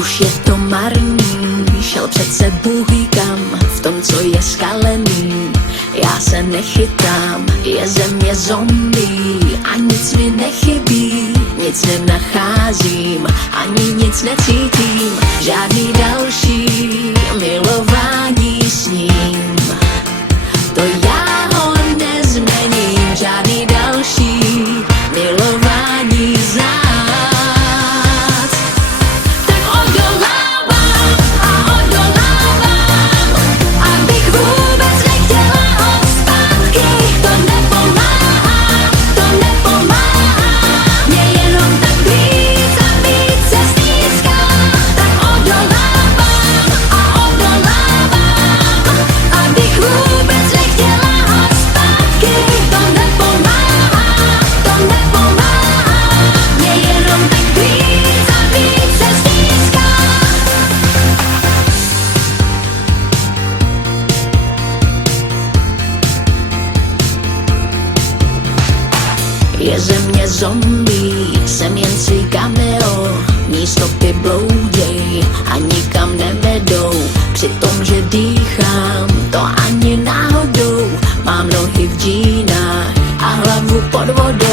Už je to marný, šel přece Bůh ví kam, v tom, co je skalený. Já se nechytám, je země zombie a nic mi nechybí, nic nenacházím, ani nic necítím, žádný další milování s ním. To já ho nezměním, žádný další milování znát. Tak odolávám a odolávám, abych vůbec nechtěla ho zpátky. To nepomáhá, mě jenom tak víc a víc se stýská. Tak odolávám a odolávám, abych vůbec nechtěla ho zpátky. To nepomáhá, mě jenom tak víc a víc se stýská. Je země zombie, jsem jen svý cameo, ní stopy blouděj a nikam nevedou. Přitom, že dýchám, to ani náhodou, mám nohy v džínách a hlavu pod vodou.